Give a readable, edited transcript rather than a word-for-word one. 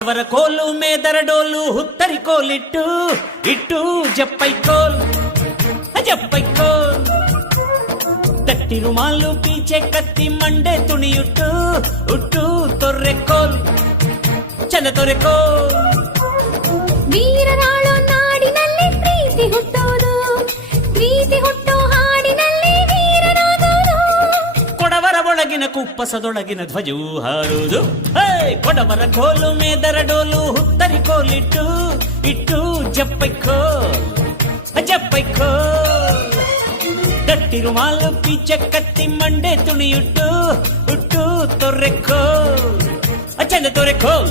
ಅವರ ಕೋಲು ಮೇದರ ಡೋಲು ಹುತ್ತರಿ ಕೋಲಿಟ್ಟು ಇಟ್ಟು ಜಪ್ಪೈಕೋಲ್ ಜಪ್ಪೈಕೋಲ್ ತಟ್ಟಿ ರುಮಾಲು ಪೀಚೆ ಕತ್ತಿ ಮಂಡೆ ತುಣಿಯುಟ್ಟು ಉಟ್ಟು ತೊರ್ರೆಕೋಲ್ ಚಂದ ತೊರೆಕೋಲ್ ವೀರನಾಳೋ ನಾಡಿನಲ್ಲಿ ಪ್ರೀತಿ ಹುಟ್ಟೋದು ಪ್ರೀತಿ ಹುಟ್ಟೋ ಹಾಡಿನಲ್ಲಿ ವೀರನಾಗೋದು ಕೊಡವರ ಒಳಗಿನ ಕುಪ್ಪಸದೊಳಗಿನ ಧ್ವಜವು ಹಾರುವುದು ಕೊಡವರ ಕೋಲು ಮೇದರ ಡೋಲು ಹುತ್ತರಿ ಕೋಲಿಟ್ಟು ಇಟ್ಟು ಜಪ್ಪೈಕೋಲ್ ಜಪ್ಪೈಕೋಲ್ ತಟ್ಟಿ ರುಮಾಲು ಪೀಚೆ ಕತ್ತಿ ಮಂಡೆ ತುಣಿಯುಟ್ಟು ಉಟ್ಟು ತೊರ್ರೆಕೋಲ್ ಚಂದ ತೊರೆಕೋಲ್